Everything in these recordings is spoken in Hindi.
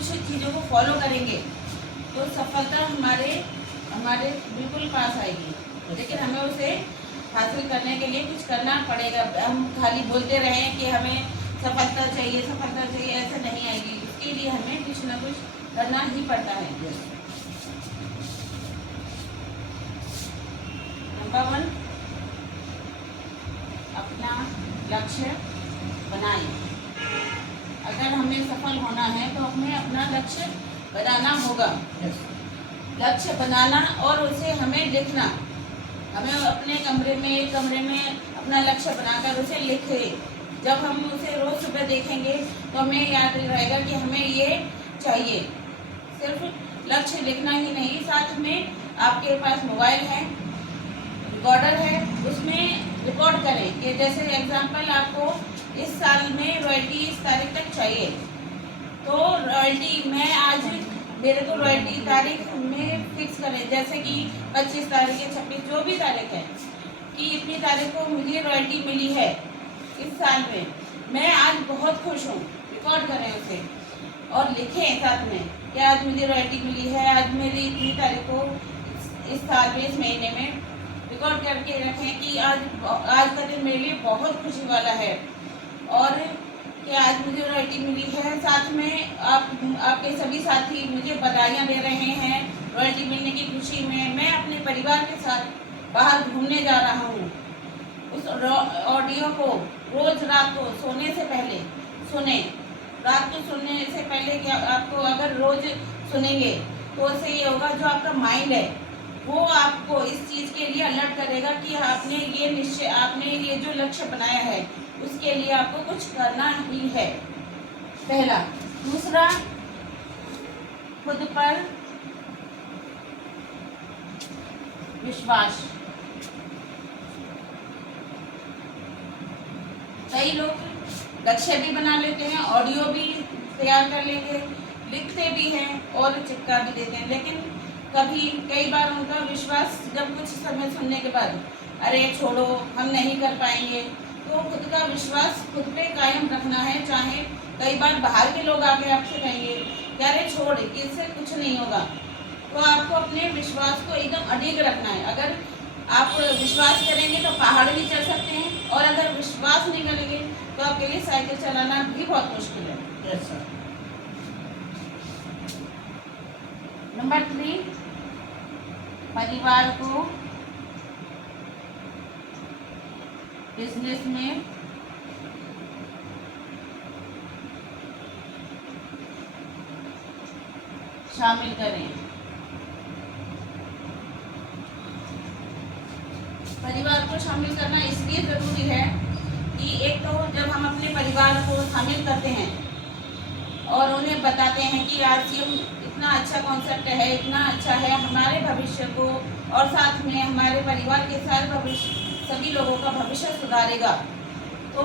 कुछ चीज़ों को फॉलो करेंगे तो सफलता हमारे हमारे बिल्कुल पास आएगी। लेकिन हमें उसे हासिल करने के लिए कुछ करना पड़ेगा। हम खाली बोलते रहें कि हमें सफलता चाहिए, ऐसा नहीं आएगी। उसके लिए हमें कुछ ना कुछ करना ही पड़ता है। नंबर 1, अपना लक्ष्य बनाएं। अगर हमें सफल होना है तो हमें अपना लक्ष्य बनाना होगा। लक्ष्य बनाना और उसे हमें लिखना। हमें अपने एक कमरे में अपना लक्ष्य बनाकर उसे लिखें। जब हम उसे रोज सुबह देखेंगे तो हमें याद रहेगा कि हमें ये चाहिए। सिर्फ लक्ष्य लिखना ही नहीं, साथ में आपके पास मोबाइल है, रिकॉर्डर है, उसमें रिकॉर्ड करें कि जैसे एग्जांपल आपको इस साल में रॉयल्टी इस तारीख तक चाहिए, तो रॉयल्टी मैं आज मेरे को रॉयल्टी तारीख में फिक्स करें, जैसे कि 25 तारीख या 26 जो भी तारीख है कि इतनी तारीख को मुझे रॉयल्टी मिली है इस साल में। मैं आज बहुत खुश हूँ। रिकॉर्ड करें उसे और लिखें साथ में कि आज मुझे रॉयल्टी मिली है, आज मेरी इतनी तारीख को इस साल में, इस महीने में। रिकॉर्ड करके रखें कि आज का दिन मेरे लिए बहुत खुशी वाला है और कि आज मुझे रॉयल्टी मिली है। साथ में आपके सभी साथी मुझे बधाइयाँ दे रहे हैं रॉयल्टी मिलने की खुशी में। मैं अपने परिवार के साथ बाहर घूमने जा रहा हूँ। उस ऑडियो को रोज रात को सोने से पहले सुने। रात को सोने से पहले क्या आपको अगर रोज सुनेंगे तो उससे ये होगा, जो आपका माइंड है वो आपको इस चीज़ के लिए अलर्ट करेगा कि आपने ये जो लक्ष्य बनाया है उसके लिए आपको कुछ करना ही है। पहला। दूसरा, खुद पर विश्वास। कई लोग लक्ष्य भी बना लेते हैं, ऑडियो भी तैयार कर लेंगे, लिखते भी हैं और चिपका भी देते हैं, लेकिन कई बार उनका विश्वास जब कुछ समय सुनने के बाद अरे छोड़ो हम नहीं कर पाएंगे, तो खुद का विश्वास खुद पे कायम रखना है। चाहे कई बार बाहर के लोग आके आपसे कहेंगे कि अरे छोड़ इससे कुछ नहीं होगा, तो आपको अपने विश्वास को एकदम अडिग रखना है। अगर आप विश्वास करेंगे तो पहाड़ भी चढ़ सकते हैं, और अगर विश्वास नहीं करेंगे तो आपके लिए साइकिल चलाना भी बहुत मुश्किल है। नंबर 3, परिवार को बिजनेस में शामिल करें। परिवार को शामिल करना इसलिए ज़रूरी है कि एक तो जब हम अपने परिवार को शामिल करते हैं और उन्हें बताते हैं कि RCM इतना अच्छा कॉन्सेप्ट है, इतना अच्छा है हमारे भविष्य को, और साथ में हमारे परिवार के सभी लोगों का भविष्य सुधारेगा, तो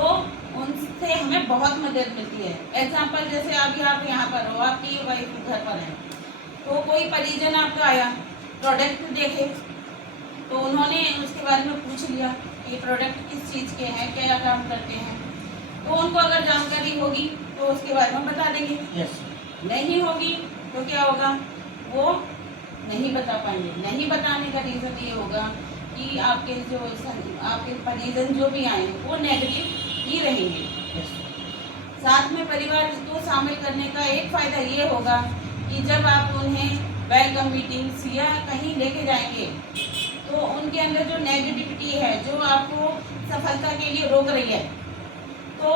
उनसे हमें बहुत मदद मिलती है। एग्जाम्पल जैसे अभी आप यहाँ पर हो, आपकी वाइफ घर पर है, तो कोई परिजन आपका आया, प्रोडक्ट देखे तो उन्होंने उसके बारे में पूछ लिया कि प्रोडक्ट किस चीज़ के हैं, क्या काम करते हैं, तो उनको अगर जानकारी होगी तो उसके बारे में बता देंगे। नहीं होगी तो क्या होगा, वो नहीं बता पाएंगे। नहीं बताने का रीज़न ये होगा कि आपके परिजन जो भी आए वो नेगेटिव ही रहेंगे। साथ में परिवार को शामिल करने का एक फ़ायदा ये होगा कि जब आप उन्हें वेलकम मीटिंग्स या कहीं लेके जाएंगे तो उनके अंदर जो नेगेटिविटी है, जो आपको सफलता के लिए रोक रही है, तो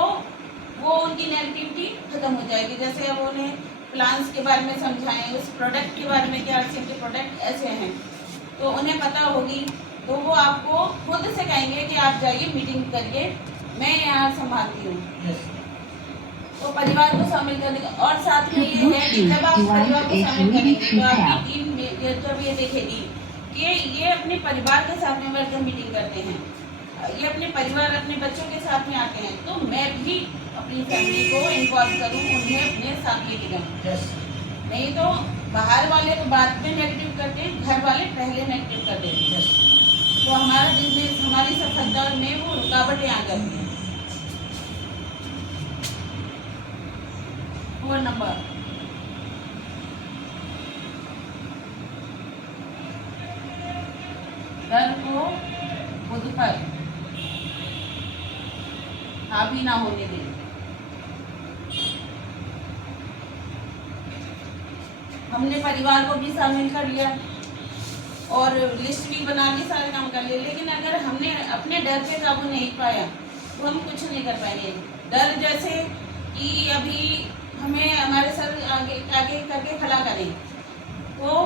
वो उनकी नेगेटिविटी खत्म हो जाएगी। जैसे अब उन्हें प्लान्स के बारे में समझाएं, उस प्रोडक्ट के बारे में कि RCM के प्रोडक्ट ऐसे हैं, तो उन्हें पता होगी, तो वो आपको खुद से कहेंगे कि आप जाइए मीटिंग करिए, मैं यहाँ संभालती हूँ। तो परिवार को शामिल करने का, और साथ में ये है कि जब आप परिवार को शामिल करेंगे तो आपकी टीम जब ये देखेगी कि ये अपने परिवार के साथ में वेलकम मीटिंग करते हैं, ये अपने परिवार अपने बच्चों के साथ में आते हैं, तो मैं भी अपनी फैमिली को इन्वॉल्व करूँ, उन्हें अपने साथ लेके जाऊँ। नहीं तो बाहर वाले तो बाद में नेगेटिव करते हैं, घर वाले पहले नेगेटिव कर देते हैं, तो हमारा बिजनेस, हमारी सफलता में वो रुकावटें आ जाती हैं। 4 नंबर, डर को खुद पर हावी ना होने दें। हमने परिवार को भी शामिल कर लिया और लिस्ट भी बना के सारे काम कर लिए, लेकिन अगर हमने अपने डर पे काबू नहीं पाया तो हम कुछ नहीं कर पाएंगे। डर जैसे कि अभी हमें हमारे सर आगे आगे करके खड़ा करें तो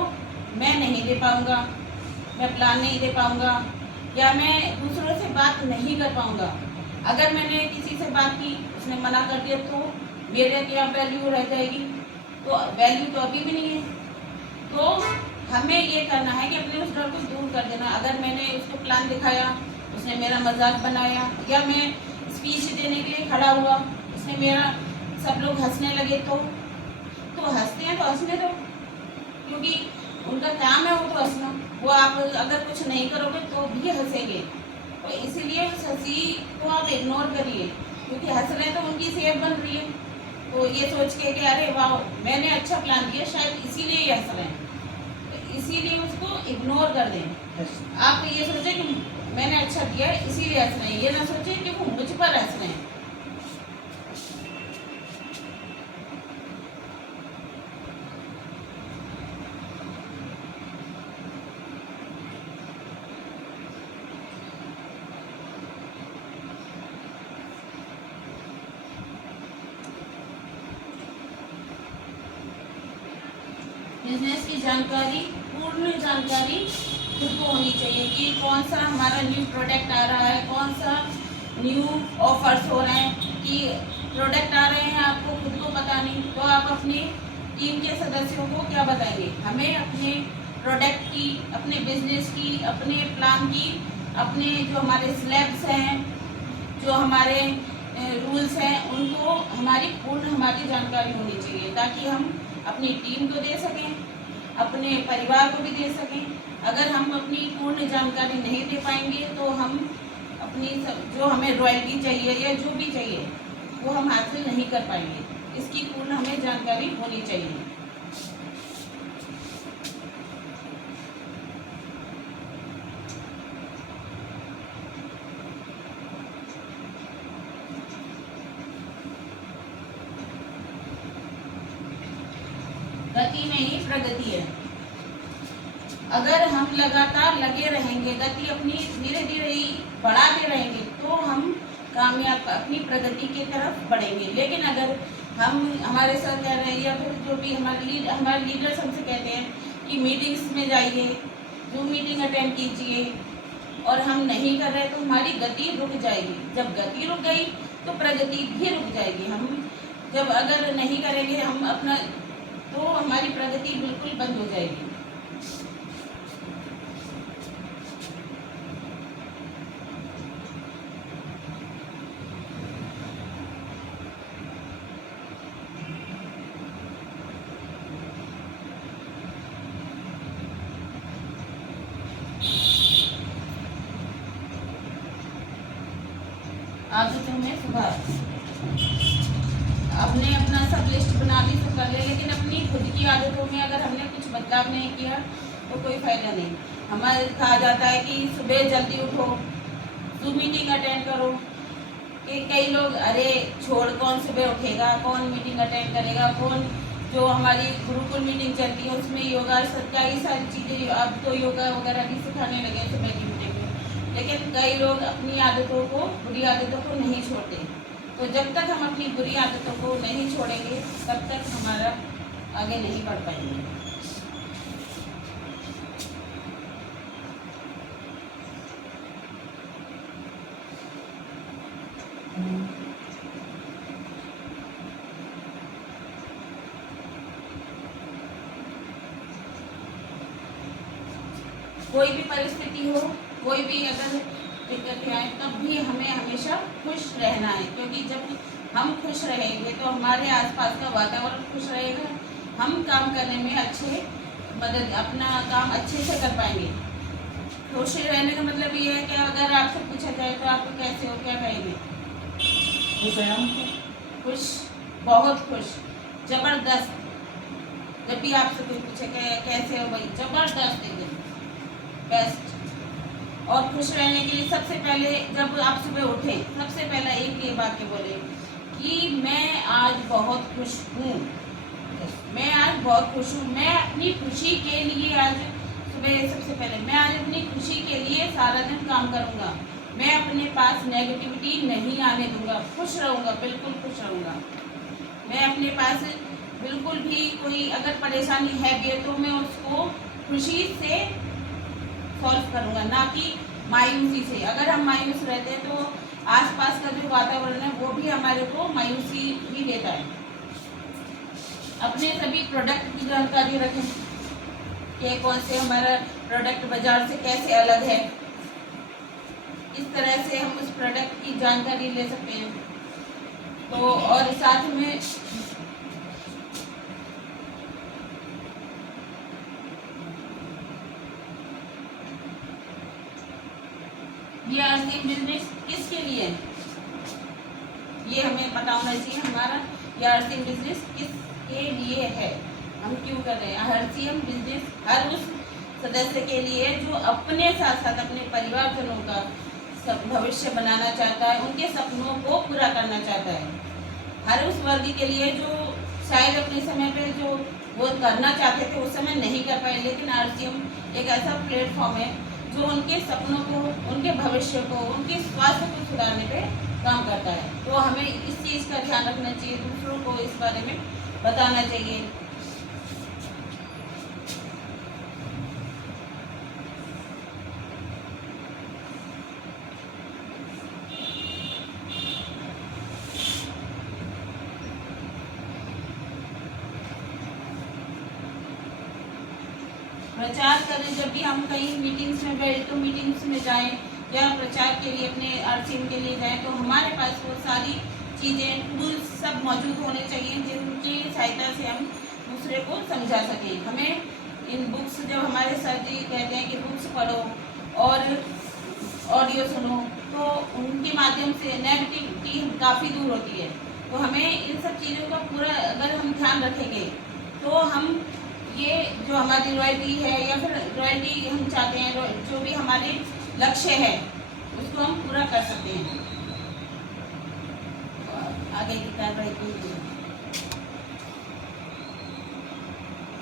मैं नहीं दे पाऊंगा, मैं प्लान नहीं दे पाऊंगा, या मैं दूसरों से बात नहीं कर पाऊंगा। अगर मैंने किसी से बात की, उसने मना कर दिया तो मेरे क्या वैल्यू रह जाएगी? तो वैल्यू तो अभी भी नहीं है। तो हमें ये करना है कि अपने उस डर को दूर कर देना। अगर मैंने उसको प्लान दिखाया, उसने मेरा मजाक बनाया, या मैं स्पीच देने के लिए खड़ा हुआ, उसने मेरा सब लोग हंसने लगे तो हंसते हैं तो हंसने दो, क्योंकि उनका काम है वो तो हंसना। वो आप अगर कुछ नहीं करोगे तो भी हंसेंगे, तो इसीलिए उस हंसी को आप इग्नोर करिए, क्योंकि हंस रहे हैं तो उनकी सेहत बन रही है। तो ये सोच के कि अरे वाह मैंने अच्छा प्लान किया, शायद इसीलिए ये हंस रहे हैं, तो इसीलिए उसको इग्नोर कर दें। आप ये सोचें कि मैंने अच्छा किया है इसीलिए हंस रहे हैं, ये ना सोचें कि वो मुझ पर हंस रहे हैं। बिजनेस की जानकारी, पूर्ण जानकारी खुद को होनी चाहिए कि कौन सा हमारा न्यू प्रोडक्ट आ रहा है, कौन सा न्यू ऑफर्स हो रहे हैं, कि प्रोडक्ट आ रहे हैं आपको खुद को पता नहीं तो आप अपनी टीम के सदस्यों को क्या बताएंगे? हमें अपने प्रोडक्ट की, अपने बिजनेस की, अपने प्लान की, अपने जो हमारे स्लैब्स हैं, जो हमारे रूल्स हैं, उनको हमारी जानकारी होनी चाहिए, ताकि हम अपनी टीम को दे सकें, अपने परिवार को भी दे सकें। अगर हम अपनी पूर्ण जानकारी नहीं दे पाएंगे तो हम अपनी जो हमें रॉयल्टी चाहिए या जो भी चाहिए वो हम हासिल नहीं कर पाएंगे। इसकी पूर्ण हमें जानकारी होनी चाहिए। गति में ही प्रगति है। अगर हम लगातार लगे रहेंगे, गति अपनी धीरे धीरे ही बढ़ाते रहेंगे तो हम कामयाब अपनी प्रगति की तरफ बढ़ेंगे। लेकिन अगर हमारे सर कह रहे हैं या फिर जो भी हमारे लीडर्स हमसे कहते हैं कि मीटिंग्स में जाइए, जूम मीटिंग अटेंड कीजिए, और हम नहीं कर रहे तो हमारी गति रुक जाएगी। जब गति रुक गई तो प्रगति भी रुक जाएगी। हम जब अगर नहीं करेंगे हम अपना, तो हमारी प्रगति बिल्कुल बंद हो जाएगी। आदतों में सुधार। आपने अपना सब लिस्ट बना ली तो कर ले, लेकिन अपनी खुद की आदतों में अगर हमने कुछ बदलाव नहीं किया तो कोई फायदा नहीं। हमारे कहा जाता है कि सुबह जल्दी उठो, जूम मीटिंग अटेंड करो। कि कई लोग अरे छोड़, कौन सुबह उठेगा, कौन मीटिंग अटेंड करेगा, कौन, जो हमारी गुरुकुल मीटिंग चलती है उसमें योगा कई सारी चीज़ें, अब तो योगा वगैरह भी सिखाने लगे सुबह की मीटिंग में। लेकिन कई लोग अपनी आदतों को, बुरी आदतों को नहीं छोड़ते। तो जब तक हम अपनी बुरी आदतों को नहीं छोड़ेंगे तब तक हमारा आगे नहीं बढ़ पाएंगे। कोई भी परिस्थिति हो, कोई भी अगर दिक्कतें आए, तब भी हमें हमेशा खुश रहना है, क्योंकि जब हम खुश रहेंगे तो हमारे आसपास का वातावरण खुश रहेगा। हम काम करने में अपना काम अच्छे से कर पाएंगे। खुश रहने का मतलब ये है कि अगर आपसे पूछा जाए तो आप कैसे हो, क्या कहेंगे? खुश है हम, खुश, बहुत खुश, जबरदस्त। जब भी आपसे कोई पूछे कैसे हो भाई, जबरदस्त, एकदम बेस्ट। और खुश रहने के लिए सबसे पहले जब आप सुबह उठें, सबसे पहला एक ये वाक्य बोले कि मैं आज बहुत खुश हूँ, मैं आज बहुत खुश हूँ। मैं अपनी खुशी के लिए आज सुबह सबसे पहले मैं आज अपनी खुशी के लिए सारा दिन काम करूँगा। मैं अपने पास नेगेटिविटी नहीं आने दूंगा, खुश रहूँगा, बिल्कुल खुश रहूँगा। मैं अपने पास बिल्कुल भी कोई अगर परेशानी है भी तो मैं उसको खुशी से सॉल्व करूँगा, ना कि मायूसी से। अगर हम मायूस रहते हैं तो आसपास का जो वातावरण है वो भी हमारे को मायूसी ही देता है। अपने सभी प्रोडक्ट की जानकारी रखें कि कौन से हमारा प्रोडक्ट बाजार से कैसे अलग है। इस तरह से हम उस प्रोडक्ट की जानकारी ले सकते हैं। तो और साथ में ये अर्थिंग बिजनेस किसके लिए है, ये हमें पता होना चाहिए। हमारा ये अर्थिंग बिजनेस किसके लिए है, हम क्यों कर रहे हैं। अर्थिंग बिजनेस हर उस सदस्य के लिए जो अपने साथ साथ अपने परिवारजनों का भविष्य बनाना चाहता है, उनके सपनों को पूरा करना चाहता है। हर उस वर्ग के लिए जो शायद अपने समय पे जो वो करना चाहते थे उस समय नहीं कर पाए, लेकिन RCM एक ऐसा प्लेटफॉर्म है जो उनके सपनों को, उनके भविष्य को, उनके स्वास्थ्य को सुधारने पे काम करता है। तो हमें इस चीज़ का ध्यान रखना चाहिए, दूसरों को इस बारे में बताना चाहिए। प्रचार करें, जब भी हम कहीं मीटिंग्स में बैठे तो मीटिंग्स में जाएं या प्रचार के लिए अपने RCM के लिए जाएं तो हमारे पास वो सारी चीज़ें, टूल्स सब मौजूद होने चाहिए जिनकी सहायता से हम दूसरे को समझा सकें। हमें इन बुक्स, जब हमारे सर जी कहते हैं कि बुक्स पढ़ो और ऑडियो सुनो, तो उनके माध्यम से नेगेटिविटी काफ़ी दूर होती है। तो हमें इन सब चीज़ों का पूरा अगर हम ध्यान रखेंगे तो हम ये जो हमारी रॉयल्टी है या फिर रॉयल्टी हम चाहते हैं, जो भी हमारे लक्ष्य है उसको हम पूरा कर सकते हैं। आगे की कार्रवाई